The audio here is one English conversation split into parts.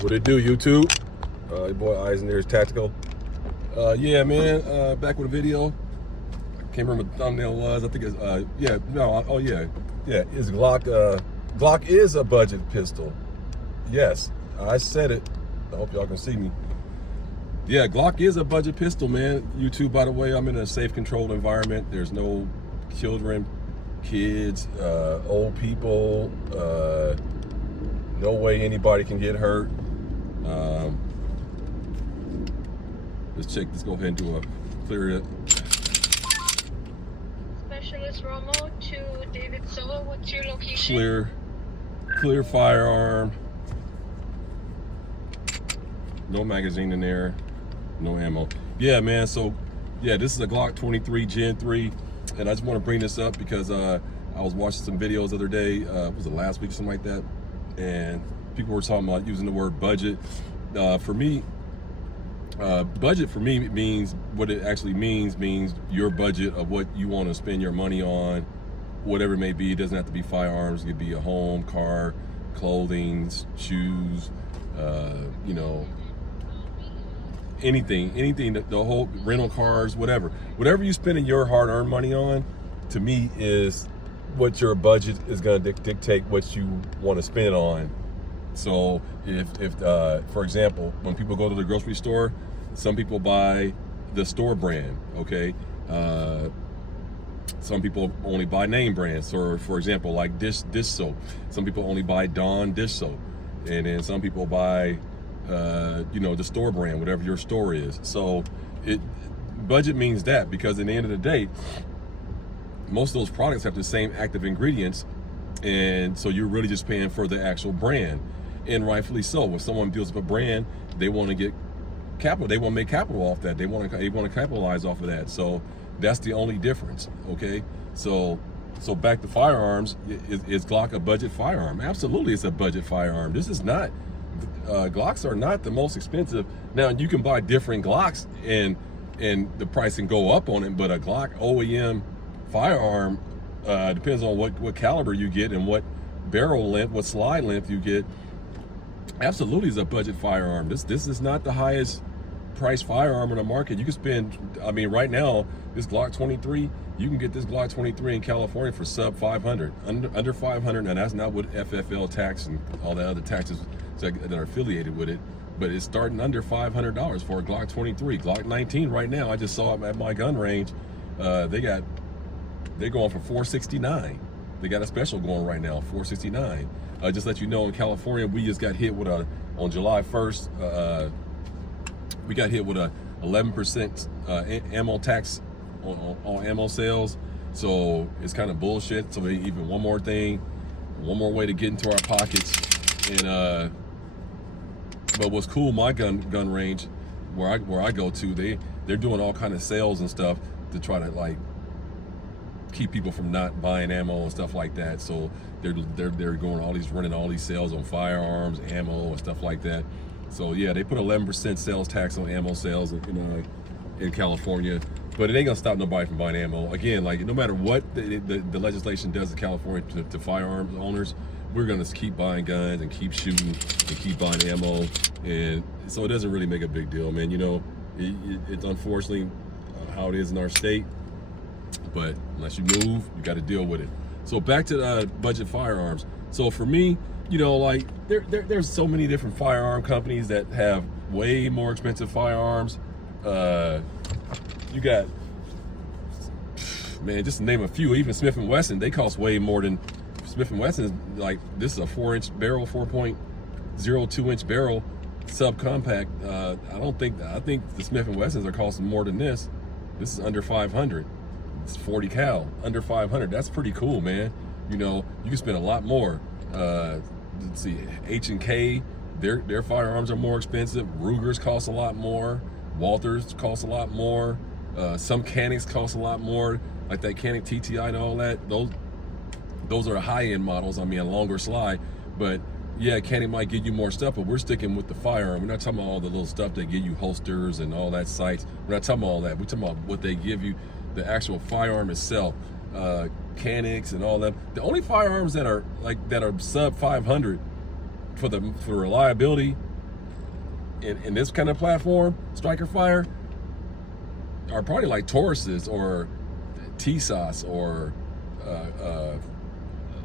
What it do, YouTube? Your boy Eisender's Tactical. Yeah, man, back with a video. I can't remember what the thumbnail was. I think it's, it's Glock. Glock is a budget pistol. Yes, I said it. I hope y'all can see me. Yeah, Glock is a budget pistol, man. YouTube, by the way, I'm in a safe, controlled environment. There's no children, kids, old people. No way anybody can get hurt. Let's go ahead and do a clear it. Specialist Romo to David Solo. What's your location? Clear firearm. No magazine in there. No ammo. Yeah, man. So, yeah, this is a Glock 23 Gen 3, and I just want to bring this up because I was watching some videos the other day. Was it last week, something like that? And people were talking about using the word budget. For me, budget for me means what it actually means your budget of what you want to spend your money on, whatever it may be. It doesn't have to be firearms. It could be a home, car, clothing, shoes, anything, the whole rental cars, whatever you spending your hard-earned money on, to me, is what your budget is going to dictate what you want to spend on. So if for example, when people go to the grocery store, some people buy the store brand, okay? Some people only buy name brands, or for example, like dish soap. Some people only buy Dawn dish soap, and then some people buy the store brand, whatever your store is. So budget means that, because at the end of the day, most of those products have the same active ingredients, and so you're really just paying for the actual brand, and rightfully so. When someone builds up a brand, they want to get capital. They want to make capital off that. They want to capitalize off of that. So that's the only difference. Okay. So back to firearms. Is Glock a budget firearm? Absolutely, it's a budget firearm. This is not. Glocks are not the most expensive. Now you can buy different Glocks and the price can go up on it, but a Glock OEM firearm depends on what caliber you get and what barrel length, what slide length you get. Absolutely is a budget firearm. This is not the highest price firearm in the market. You can spend, I mean, right now, this Glock 23, you can get this Glock 23 in California for sub 500, under 500, and that's not with FFL tax and all the other taxes that are affiliated with it, but it's starting under $500 for a Glock 23. Glock 19 right now, I just saw it at my gun range. They're going for $469. They got a special going right now, $469. Just let you know, in California, we just got hit with on July 1st, we got hit with a 11% ammo tax on ammo sales. So it's kind of bullshit. So even one more way to get into our pockets. And but what's cool, my gun range, where I go to, they're doing all kind of sales and stuff to try to like keep people from not buying ammo and stuff like that. So they're running all these sales on firearms, ammo, and stuff like that. So yeah, they put 11% sales tax on ammo sales, in California, but it ain't gonna stop nobody from buying ammo. Again, like, no matter what the legislation does in California to firearms owners, we're gonna keep buying guns and keep shooting and keep buying ammo, and so it doesn't really make a big deal, man. It's unfortunately how it is in our state, but unless you move, you got to deal with it. So back to budget firearms. So for me, like there's so many different firearm companies that have way more expensive firearms. You got, man, just to name a few, even Smith & Wesson, they cost way more than Smith & Wesson. Is like, this is a 4-inch barrel, 4.02-inch barrel, subcompact. I think the Smith & Wessons are costing more than this. This is under 500. It's 40 cal, under 500. That's pretty cool, man. You can spend a lot more. Let's see, H&K, their firearms are more expensive. Rugers cost a lot more. Walthers cost a lot more. Some Canics cost a lot more, like that Canic TTI and all that. Those are high-end models. I mean, a longer slide, but yeah, Canic might give you more stuff, but we're sticking with the firearm. We're not talking about all the little stuff they give you, holsters and all that sights. We're not talking about all that. We're talking about what they give you, the actual firearm itself. Canics and all that. The only firearms that are sub 500 for reliability in this kind of platform, striker fire, are probably like Tauruses or TSOS or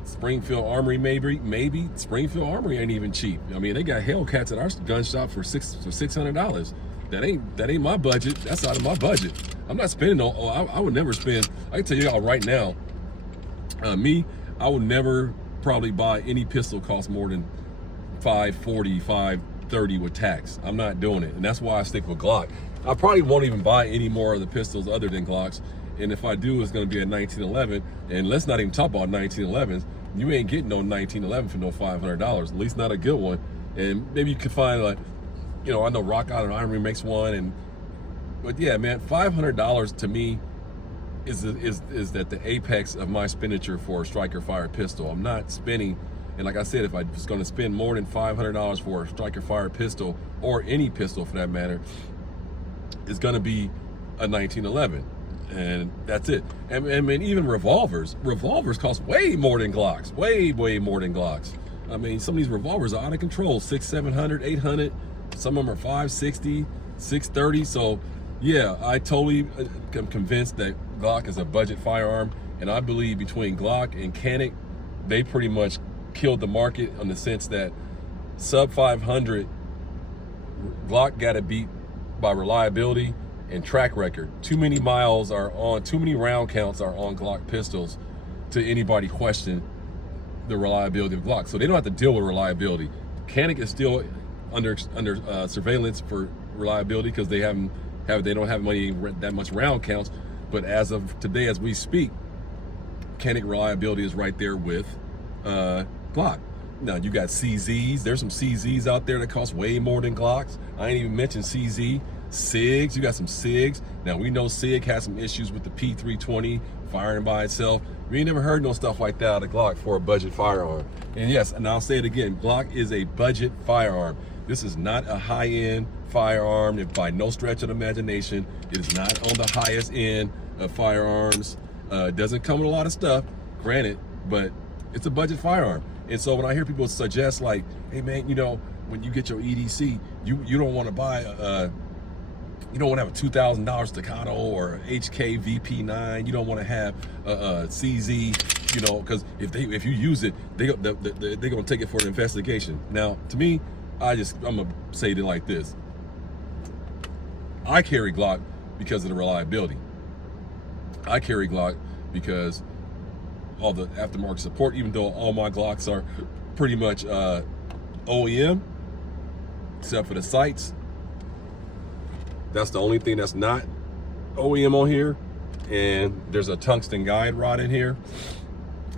Springfield Armory, maybe Springfield Armory ain't even cheap. I mean, they got Hellcats at our gun shop for $600. That ain't my budget. That's out of my budget. I'm not spending I would never spend. I can tell you all right now. I would never probably buy any pistol cost more than $540, $530 with tax. I'm not doing it, and that's why I stick with Glock. I probably won't even buy any more of the pistols other than Glocks. And if I do, it's going to be a 1911. And let's not even talk about 1911s. You ain't getting no 1911 for no $500, at least not a good one. And maybe you could find, like, you know, I know Rock Island Armory makes one. But yeah, man, $500 to me is at the apex of my expenditure for a striker fire pistol. I'm not spending, and like I said, if I was going to spend more than $500 for a striker fire pistol, or any pistol for that matter, it's going to be a 1911. And that's it. And even revolvers cost way more than Glocks. Way more than Glocks. I mean, some of these revolvers are out of control. $600, $700, $800. Some of them are $560, $630. So yeah, I totally am convinced that Glock is a budget firearm. And I believe between Glock and Canik, they pretty much killed the market in the sense that sub 500, Glock got it beat by reliability and track record. Too many round counts are on Glock pistols to anybody question the reliability of Glock. So they don't have to deal with reliability. Canik is still under surveillance for reliability because they don't have that much round counts. But as of today, as we speak, Canik reliability is right there with Glock. Now you got CZs. There's some CZs out there that cost way more than Glocks. I ain't even mentioned CZ. SIGs, you got some SIGs. Now we know SIG has some issues with the P320 firing by itself. We ain't never heard no stuff like that out of Glock for a budget firearm. And yes, and I'll say it again, Glock is a budget firearm. This is not a high-end firearm, and by no stretch of the imagination. It is not on the highest end of firearms. It doesn't come with a lot of stuff, granted, but it's a budget firearm. And so when I hear people suggest, like, hey man, you know, when you get your EDC, you don't want to buy you don't want to have a $2,000 Staccato or HK VP9. You don't want to have a CZ, you know, because if you use it, they're gonna take it for an investigation. Now, to me, I'm gonna say it like this: I carry Glock because of the reliability. I carry Glock because all the aftermarket support. Even though all my Glocks are pretty much OEM, except for the sights. That's the only thing that's not OEM on here. And there's a tungsten guide rod in here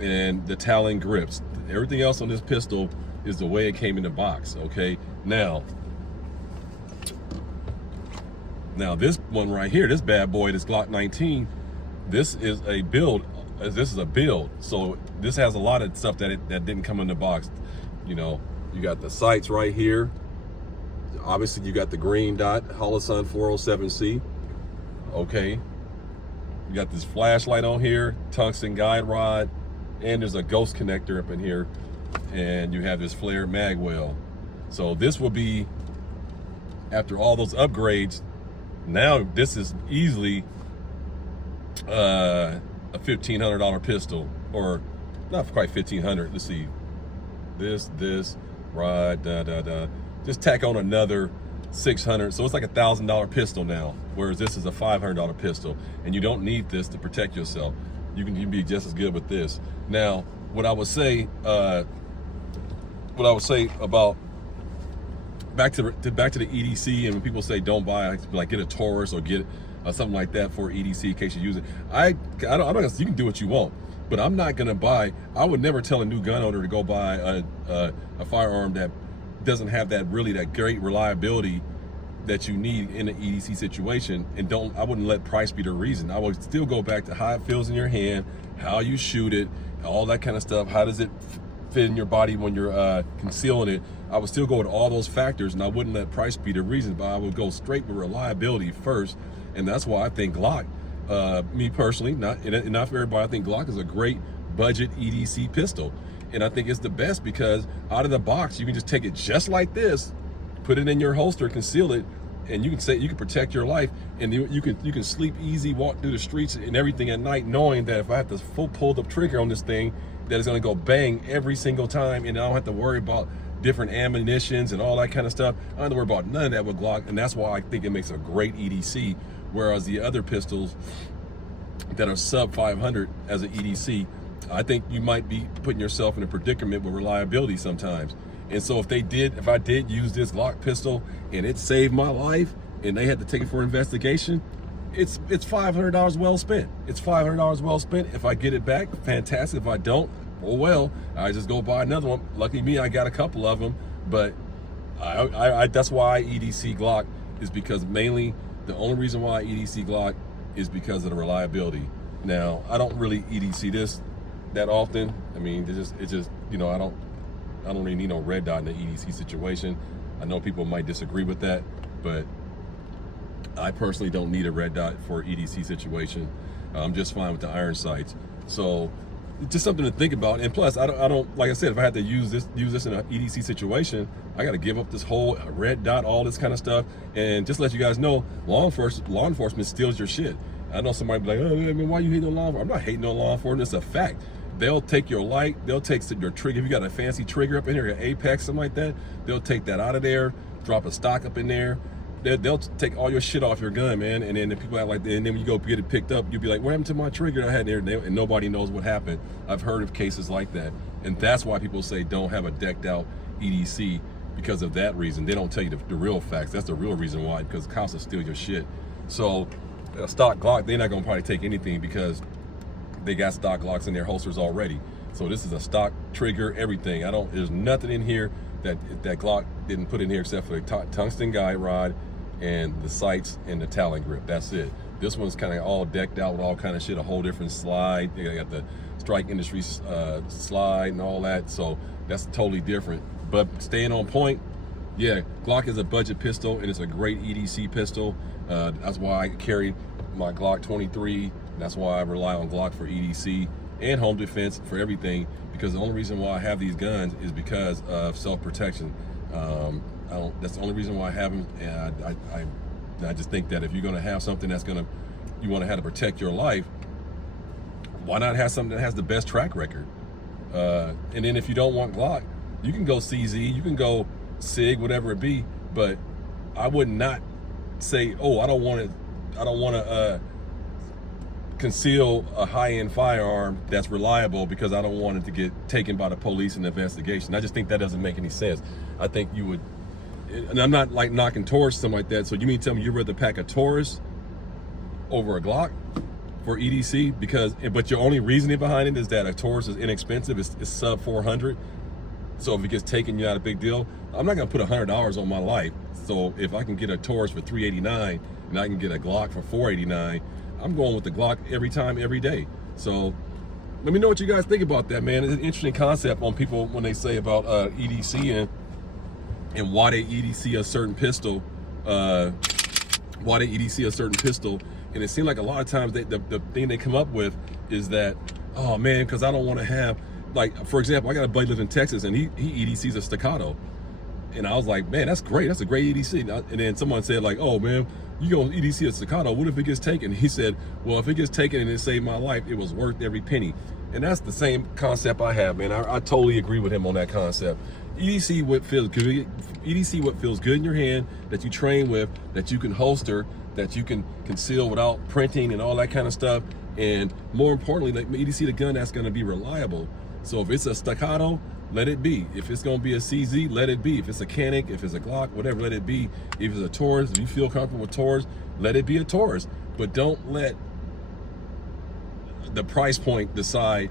and the Talon grips. Everything else on this pistol is the way it came in the box, okay? Now this one right here, this bad boy, this Glock 19, this is a build. So this has a lot of stuff that didn't come in the box. You know, you got the sights right here. Obviously, you got the green dot, Holosun 407C. Okay. You got this flashlight on here, tungsten guide rod, and there's a ghost connector up in here. And you have this flared mag well. So this will be, after all those upgrades, now this is easily a $1,500 pistol, or not quite $1,500. Let's see, this rod, just tack on another $600, so it's like $1,000 pistol now, whereas this is a $500 pistol, and you don't need this to protect yourself. You can be just as good with this. Now, what I would say about back to the EDC, and when people say don't buy, like get a Taurus or get something like that for EDC in case you use it. I don't. You can do what you want, but I'm not gonna buy. I would never tell a new gun owner to go buy a firearm that doesn't have that great reliability that you need in an EDC situation. And I wouldn't let price be the reason. I would still go back to how it feels in your hand, how you shoot it, all that kind of stuff. How does it fit in your body when you're concealing it? I would still go with all those factors, and I wouldn't let price be the reason, but I would go straight with reliability first. And that's why I think Glock, me personally, not for everybody, I think Glock is a great budget EDC pistol. And I think it's the best because out of the box, you can just take it just like this, put it in your holster, conceal it, and you can protect your life, and you can sleep easy, walk through the streets and everything at night, knowing that if I have to pull the trigger on this thing, that it's gonna go bang every single time, and I don't have to worry about different ammunitions and all that kind of stuff. I don't have to worry about none of that with Glock, and that's why I think it makes a great EDC, whereas the other pistols that are sub 500 as an EDC, I think you might be putting yourself in a predicament with reliability sometimes. And so if I did use this Glock pistol and it saved my life and they had to take it for investigation, it's $500 well spent. It's $500 well spent. If I get it back, fantastic. If I don't, oh well, I just go buy another one. Lucky me, I got a couple of them. But that's why I EDC Glock, is because mainly the only reason why I EDC Glock is because of the reliability. Now, I don't really EDC this that often. I mean, it's just you know, I don't really need no red dot in the EDC situation. I know people might disagree with that, but I personally don't need a red dot for EDC situation. I'm just fine with the iron sights. So just something to think about. And plus, I don't like I said, if I had to use this in an EDC situation, I got to give up this whole red dot, all this kind of stuff. And just to let you guys know, law enforcement steals your shit. I know somebody be like, oh, I mean, why you hating on law enforcement? I'm not hating on law enforcement. It's a fact. They'll take your light, they'll take your trigger. If you got a fancy trigger up in here, an Apex, something like that, they'll take that out of there, drop a stock up in there. They'll take all your shit off your gun, man. And then the people act like, and then when you go get it picked up, you'll be like, what happened to my trigger I had there? And nobody knows what happened. I've heard of cases like that. And that's why people say don't have a decked out EDC, because of that reason. They don't tell you the real facts. That's the real reason why, because cops will steal your shit. So a stock Glock, they're not gonna probably take anything because they got stock Glocks in their holsters already. So this is a stock trigger, everything. There's nothing in here that Glock didn't put in here except for the tungsten guide rod and the sights and the Talon grip. That's it. This one's kind of all decked out with all kind of shit, a whole different slide. They got the Strike Industries slide and all that. So that's totally different. But staying on point, yeah, Glock is a budget pistol and it's a great EDC pistol. That's why I carry my Glock 23. That's why I rely on Glock for EDC and home defense for everything, because the only reason why I have these guns is because of self-protection. That's the only reason why I have them. And I just think that if you're gonna have something you wanna have to protect your life, why not have something that has the best track record? And then if you don't want Glock, you can go CZ, you can go SIG, whatever it be, but I would not say, oh, I don't want to conceal a high-end firearm that's reliable because I don't want it to get taken by the police in the investigation. I just think that doesn't make any sense. I think you would, and I'm not like knocking Taurus, something like that. So you mean tell me you'd rather pack a Taurus over a Glock for EDC? But your only reasoning behind it is that a Taurus is inexpensive, it's sub 400. So if it gets taken, you're not a big deal. I'm not gonna put $100 on my life. So if I can get a Taurus for $389 and I can get a Glock for $489, I'm going with the Glock every time, every day. So let me know what you guys think about that, man. It's an interesting concept on people when they say about EDC and why they EDC a certain pistol. Why they EDC a certain pistol. And it seems like a lot of times the thing they come up with is that, oh man, because I don't want to have, like, for example, I got a buddy live in Texas and he EDCs a staccato. And I was like, man, that's great. That's a great EDC. And then someone said like, oh man, you gonna EDC a staccato, what if it gets taken? He said, well, if it gets taken and it saved my life, it was worth every penny. And that's the same concept I have, man. I totally agree with him on that concept. EDC what feels good. EDC what feels good in your hand, that you train with, that you can holster, that you can conceal without printing and all that kind of stuff. And more importantly, like EDC the gun that's gonna be reliable. So if it's a staccato, let it be. If it's gonna be a CZ, let it be. If it's a Canic, if it's a Glock, whatever, let it be. If it's a Taurus, if you feel comfortable with Taurus, let it be a Taurus. But don't let the price point decide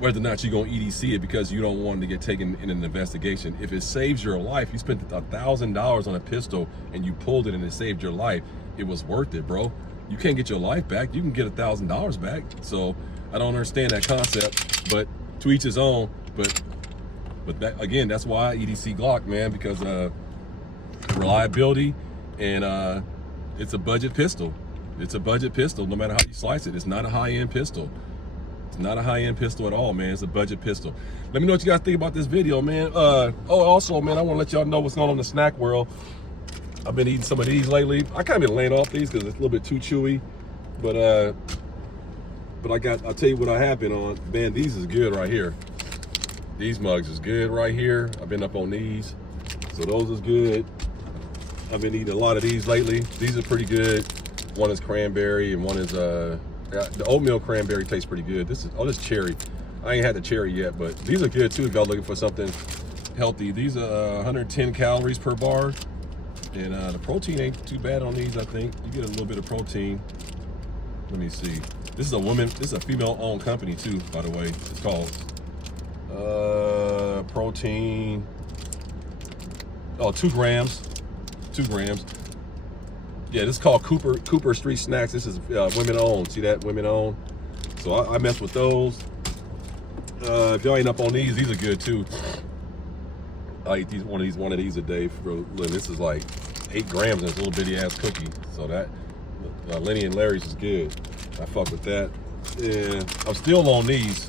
whether or not you're gonna EDC it because you don't want it to get taken in an investigation. If it saves your life, you spent $1,000 on a pistol and you pulled it and it saved your life, it was worth it, bro. You can't get your life back. You can get $1,000 back. So I don't understand that concept, but to each his own. But that, again, that's why I EDC Glock, man, because reliability and it's a budget pistol. It's a budget pistol, no matter how you slice it. It's not a high-end pistol. Not a high-end pistol at all, man. It's a budget pistol. Let me know what you guys think about this video, man. Oh, also, man, I want to let y'all know what's going on in the snack world. I've been eating some of these lately. I kind of been laying off these because it's a little bit too chewy. But I'll tell you what I have been on. Man, these is good right here. These mugs is good right here. I've been up on these. So those is good. I've been eating a lot of these lately. These are pretty good. One is cranberry and one is the oatmeal cranberry tastes pretty good. This is cherry. I ain't had the cherry yet, but these are good too if y'all looking for something healthy. These are 110 calories per bar. And the protein ain't too bad on these, I think. You get a little bit of protein. Let me see. This is a female-owned company too, by the way. It's called protein. Oh, 2 grams. 2 grams. Yeah, this is called Cooper Street Snacks. This is women-owned. See that? Women-owned. So I mess with those. If y'all ain't up on these are good too. I eat one of these a day. This is like 8 grams in this little bitty ass cookie. So that Lenny and Larry's is good. I fuck with that. And I'm still on these.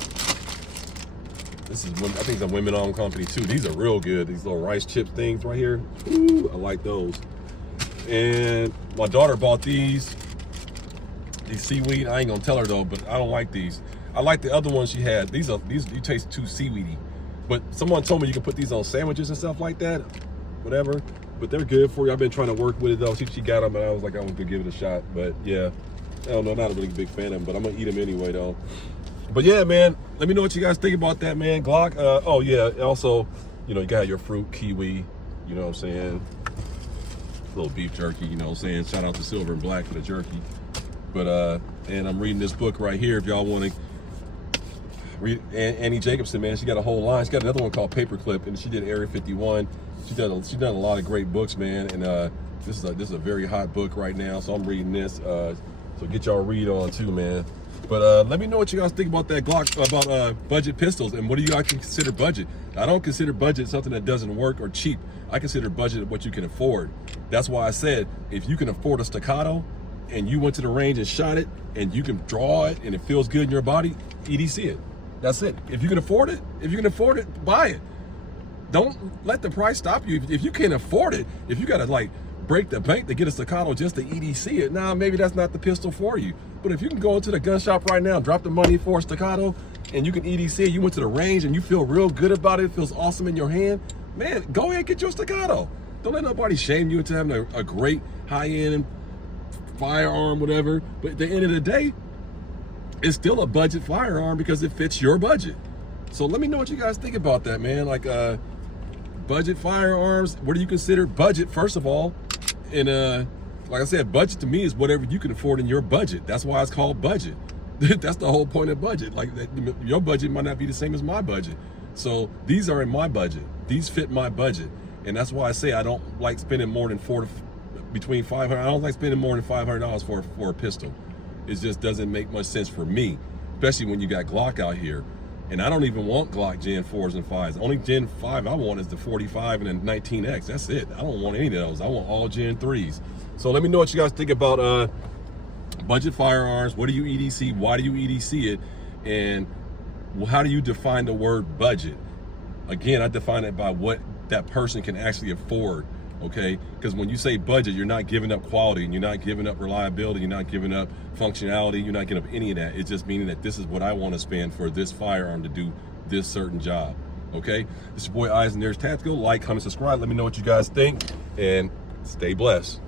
I think it's a women-owned company too. These are real good. These little rice chip things right here. Ooh, I like those. And my daughter bought these seaweed. I ain't gonna tell her though, but I don't like these. I like the other ones she had. These you taste too seaweedy. But someone told me you can put these on sandwiches and stuff like that, whatever. But they're good for you. I've been trying to work with it though. She got them, and I was like, I was gonna give it a shot. But yeah, I don't know. Not a really big fan of them, but I'm gonna eat them anyway though. But yeah, man, let me know what you guys think about that, man. Glock. Oh yeah. Also, you know, you got your fruit, kiwi. You know what I'm saying? A little beef jerky. You know what I'm saying? Shout out to Silver and Black for the jerky. But and I'm reading this book right here. If y'all want to. Annie Jacobson, man, she got a whole line. She got another one called Paperclip, and she did Area 51. She's done a lot of great books, man. And this is a very hot book right now, so I'm reading this. So get y'all read on too, man. But let me know what you guys think about that Glock, about budget pistols, and what do you guys consider budget? I don't consider budget something that doesn't work or cheap. I consider budget what you can afford. That's why I said if you can afford a staccato, and you went to the range and shot it, and you can draw it, and it feels good in your body, EDC it. That's it. If you can afford it, buy it. Don't let the price stop you. If you can't afford it, if you gotta like break the bank to get a staccato just to EDC it, nah, maybe that's not the pistol for you. But if you can go into the gun shop right now, drop the money for a staccato, and you can EDC it, you went to the range and you feel real good about it, it feels awesome in your hand, man, go ahead and get your staccato. Don't let nobody shame you into having a great high-end firearm, whatever. But at the end of the day, it's still a budget firearm because it fits your budget. So let me know what you guys think about that, man. Like budget firearms, what do you consider budget, first of all? And like I said, budget to me is whatever you can afford in your budget. That's why it's called budget. That's the whole point of budget. Like your budget might not be the same as my budget. So these are in my budget. These fit my budget. And that's why I say I don't like spending more than between $500. I don't like spending more than $500 for a pistol. It just doesn't make much sense for me, especially when you got Glock out here. And I don't even want Glock Gen 4s and 5s. The only Gen 5 I want is the 45 and the 19X. That's it. I don't want any of those. I want all Gen 3s. So let me know what you guys think about budget firearms. What do you EDC? Why do you EDC it? And how do you define the word budget? Again, I define it by what that person can actually afford. Okay, because when you say budget, you're not giving up quality, and you're not giving up reliability, you're not giving up functionality, you're not giving up any of that. It's just meaning that this is what I want to spend for this firearm to do this certain job. Okay, this is your boy Eyes and Ears Tactical. Like, comment, subscribe. Let me know what you guys think, and stay blessed.